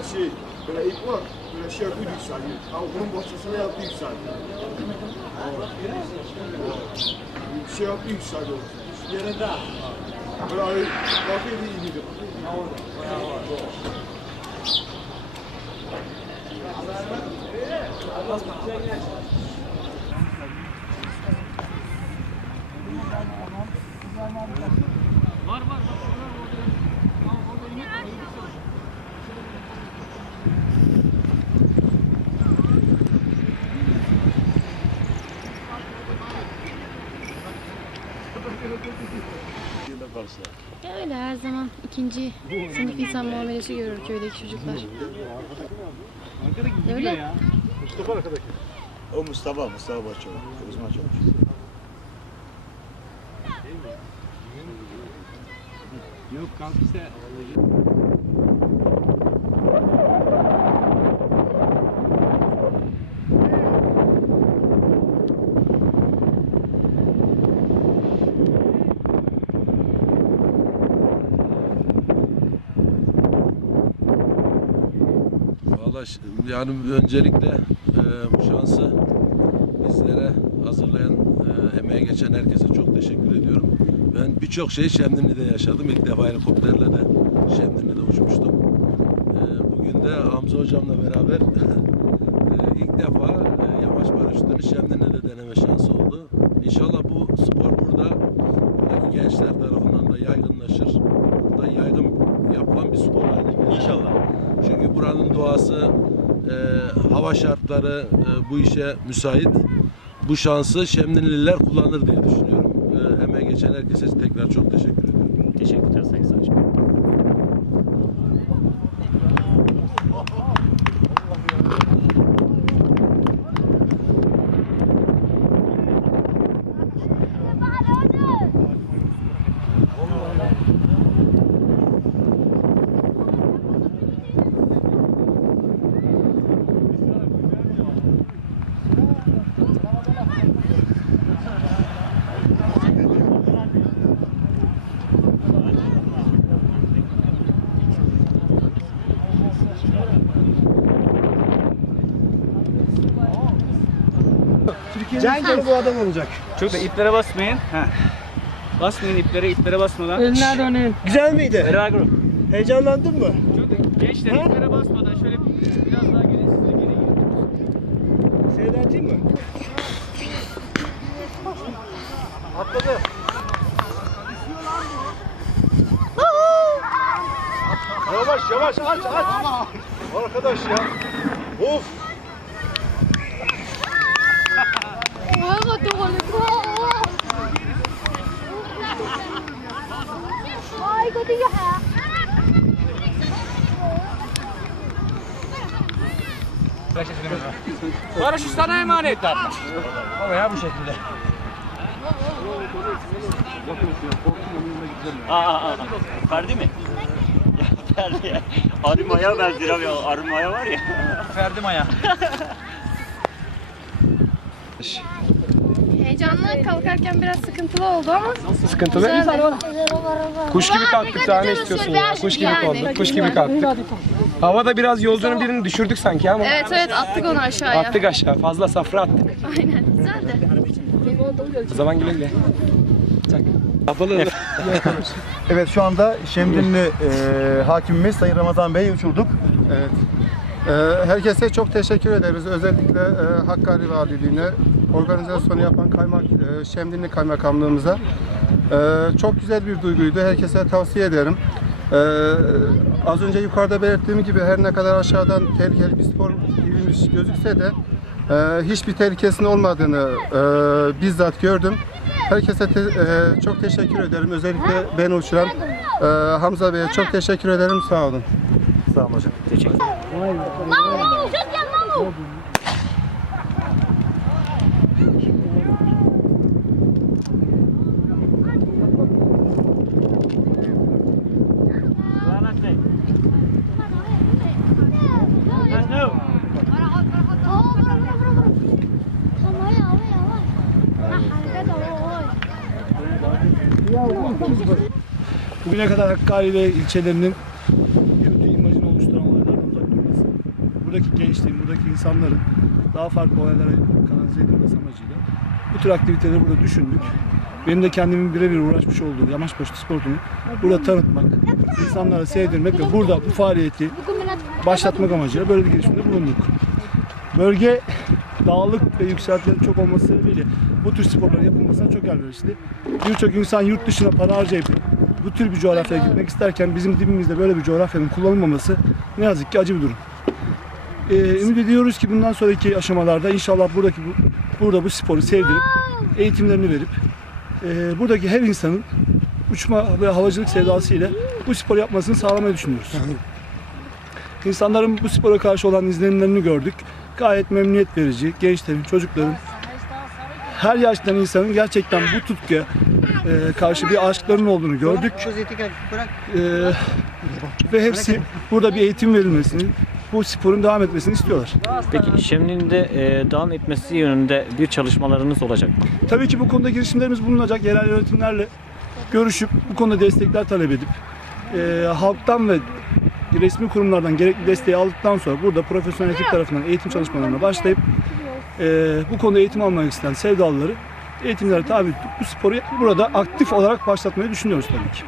bak şey, böyle ip var, böyle şey yapıyor yükseliyor. Ama bunun bohçasına yaptı yükseliyor. Şey yaptı yükseliyor. Yerinde. Böyle abi, bakıyor bir iyi gidiyor. Ya öyle her zaman ikinci sınıf insan muamelesi görür köydeki çocuklar. Öyle. O Mustafa, Mustafa Başçavuş. Uzman çavuş. Yok kampüste Valla ş- yani öncelikle e, bu şansı bizlere hazırlayan, e, emeğe geçen herkese çok teşekkür ediyorum. Ben birçok şey Şemdinli'de yaşadım. İlk defa helikopterle de Şemdinli'de uçmuştum. E, bugün de Hamza hocamla beraber e, ilk defa e, yamaç paraşütünü Şemdinli'de deneme şansı oldu. İnşallah bu spor burada buradaki gençler tarafından da yaygınlaşır. Burada yaygın yapılan bir spor haline gelir. İnşallah. Çünkü buranın doğası, e, hava şartları e, bu işe müsait. Bu şansı Şemdinliler kullanır diye düşünüyorum. E, emeğe geçen herkese tekrar çok teşekkür ediyorum. Teşekkürler Sayın Savcı. Cenk bu adam olacak. Çok da iplere basmayın. Ha. Basmayın iplere, iplere basmadan. Eline dönün. Güzel miydi? Beraber. Heyecanlandın mı? Çok da gençler iplere basmadan şöyle biraz daha geri siz de geri gidiyorsunuz. Seyredeyim mi? Atladı. Yavaş yavaş aç aç. Arkadaş ya. Of. Paraşüt sana emanet. Ama ya bu şekilde. Aa, aa, aa. Ferdi mi? Ya Ferdi ya. Arımaya benziyor abi. Arımaya var ya. Ferdi Maya. Heyecanlı kalkarken biraz sıkıntılı oldu ama Sıkıntılı. güzeldi. Kuş gibi kalktık daha ne istiyorsun ya? Kuş gibi kalktık. Kuş gibi kalktık. Havada biraz yolcunun birini düşürdük sanki ama Evet evet attık onu aşağıya. attık aşağı. Fazla safra attık. Aynen güzeldi. O zaman güle güle. Çak. Evet şu anda Şemdinli e, hakimimiz Sayın Ramazan Bey uçurduk. Evet. Ee, herkese çok teşekkür ederiz. Özellikle e, Hakkari Valiliğine, organizasyonu yapan kaymak, e, Şemdinli Kaymakamlığımıza. Ee, çok güzel bir duyguydu. Herkese tavsiye ederim. Ee, az önce yukarıda belirttiğim gibi her ne kadar aşağıdan tehlikeli bir spor gibiymiş gözükse de e, hiçbir tehlikesinin olmadığını e, bizzat gördüm. Herkese te- e, çok teşekkür ederim. Özellikle beni uçuran e, Hamza Bey'e çok teşekkür ederim. Sağ olun. Sağ olun hocam. Rahmet Bugüne kadar Hakkari ve ilçelerinin kötü imajını oluşturan olaylardan uzak buradaki gençliğin, buradaki insanların daha farklı olaylara kanalize edilmesi amacıyla bu tür aktiviteleri burada düşündük. Benim de kendimin birebir uğraşmış olduğum Yamaçbaşı Sportu'nu burada tanıtmak, insanlara sevdirmek ve burada bu faaliyeti başlatmak amacıyla böyle bir girişimde bulunduk. Bölge dağlık ve yükseltilerin çok olması sebebiyle bu tür sporların yapılmasına çok elverişli. Birçok insan yurt dışına para harcayıp bu tür bir coğrafyaya gitmek isterken bizim dibimizde böyle bir coğrafyanın kullanılmaması ne yazık ki acı bir durum. Ee, ümit ediyoruz ki bundan sonraki aşamalarda inşallah buradaki bu, burada bu sporu sevdirip eğitimlerini verip e, buradaki her insanın uçma ve havacılık sevdası ile bu sporu yapmasını sağlamayı düşünüyoruz. İnsanların bu spora karşı olan izlenimlerini gördük. Gayet memnuniyet verici. Gençlerin, çocukların, her yaştan insanın gerçekten bu tutkuya e, karşı bir aşklarının olduğunu gördük. E, ve hepsi burada bir eğitim verilmesini, bu sporun devam etmesini istiyorlar. Peki Şemdin'de e, devam etmesi yönünde bir çalışmalarınız olacak mı? Tabii ki bu konuda girişimlerimiz bulunacak. Yerel yönetimlerle görüşüp bu konuda destekler talep edip e, halktan ve resmi kurumlardan gerekli desteği aldıktan sonra burada profesyonel ekip tarafından eğitim çalışmalarına başlayıp e, bu konuda eğitim almak isteyen sevdalıları eğitimlere tabi tutup bu sporu burada aktif olarak başlatmayı düşünüyoruz tabii ki.